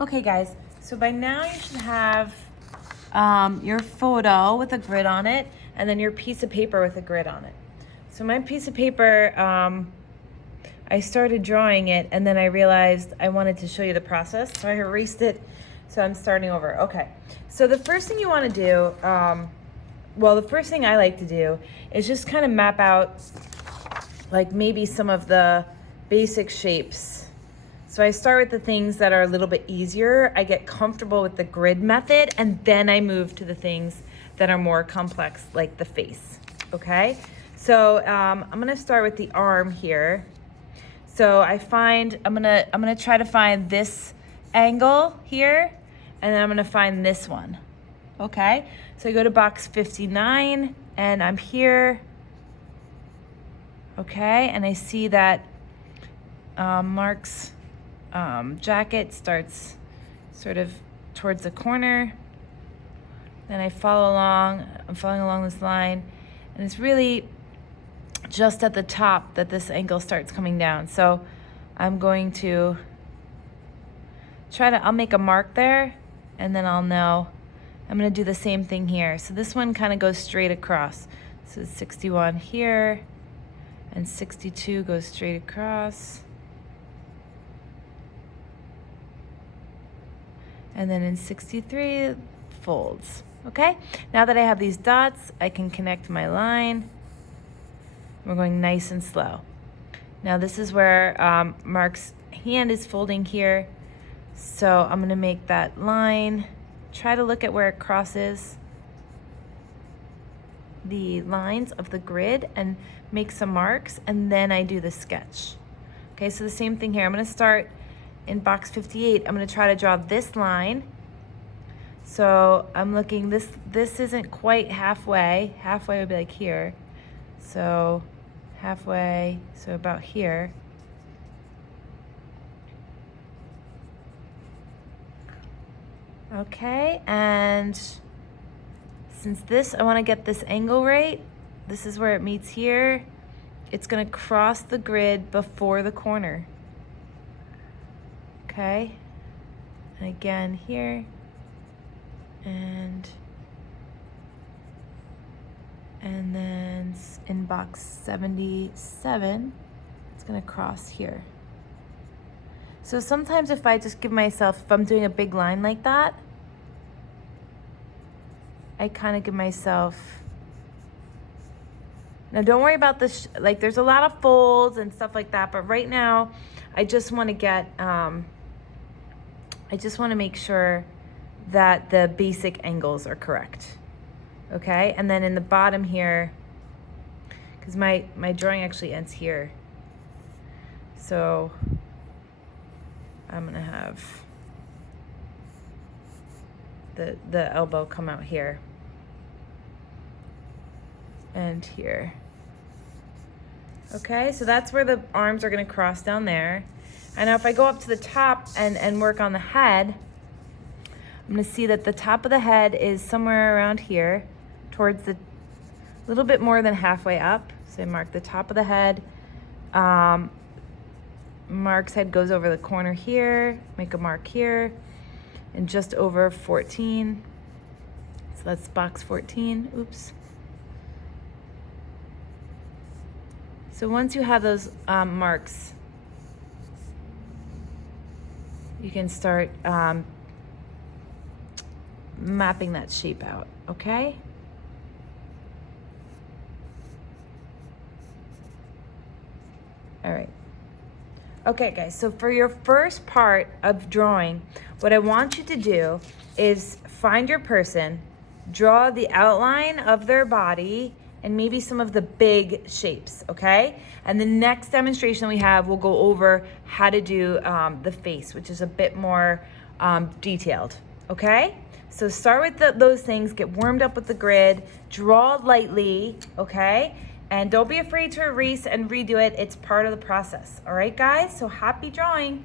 Okay guys, so by now you should have your photo with a grid on it and then your piece of paper with a grid on it. So my piece of paper, I started drawing it and then I realized I wanted to show you the process, so I erased it, so I'm starting over. Okay, so the first thing you want to do, well, the first thing I like to do is just kind of map out like maybe some of the basic shapes. So I start with the things that are a little bit easier. I get comfortable with the grid method and then I move to the things that are more complex, like the face, okay? So I'm gonna start with the arm here. So I'm gonna try to find this angle here, and then I'm gonna find this one, okay? So I go to box 59 and I'm here, okay? And I see that Mark's jacket starts sort of towards the corner. Then I'm following along this line, and it's really just at the top that this angle starts coming down. So I'm going to I'll make a mark there, and then I'll know. I'm gonna do the same thing here. So this one kind of goes straight across. So 61 here, and 62 goes straight across. And then in 63, folds, okay? Now that I have these dots, I can connect my line. We're going nice and slow. Now this is where Mark's hand is folding here. So I'm gonna make that line, try to look at where it crosses the lines of the grid and make some marks, and then I do the sketch. Okay, so the same thing here. I'm gonna start in box 58, I'm gonna try to draw this line. So I'm looking, this isn't quite halfway. Halfway would be like here. So halfway, so about here. Okay, and since I wanna get this angle right, this is where it meets here. It's gonna cross the grid before the corner. Okay, and again here, and then in box 77, it's gonna cross here. So sometimes if I just give myself, if I'm doing a big line like that, I kind of give myself, now don't worry about this, like there's a lot of folds and stuff like that, but right now I just want to get, I just want to make sure that the basic angles are correct, okay? And then in the bottom here, because my drawing actually ends here, so I'm gonna have the elbow come out here and here. Okay, so that's where the arms are gonna cross down there. And now if I go up to the top and work on the head, I'm gonna see that the top of the head is somewhere around here, towards the, little bit more than halfway up. So I mark the top of the head. Mark's head goes over the corner here, make a mark here, and just over 14. So that's box 14, oops. So once you have those marks, you can start mapping that shape out, okay? All right. Okay, guys, so for your first part of drawing, what I want you to do is find your person, draw the outline of their body, and maybe some of the big shapes, okay? And the next demonstration we have, we'll go over how to do the face, which is a bit more detailed, okay? So start with those things, get warmed up with the grid, draw lightly, okay? And don't be afraid to erase and redo it. It's part of the process, all right, guys? So happy drawing.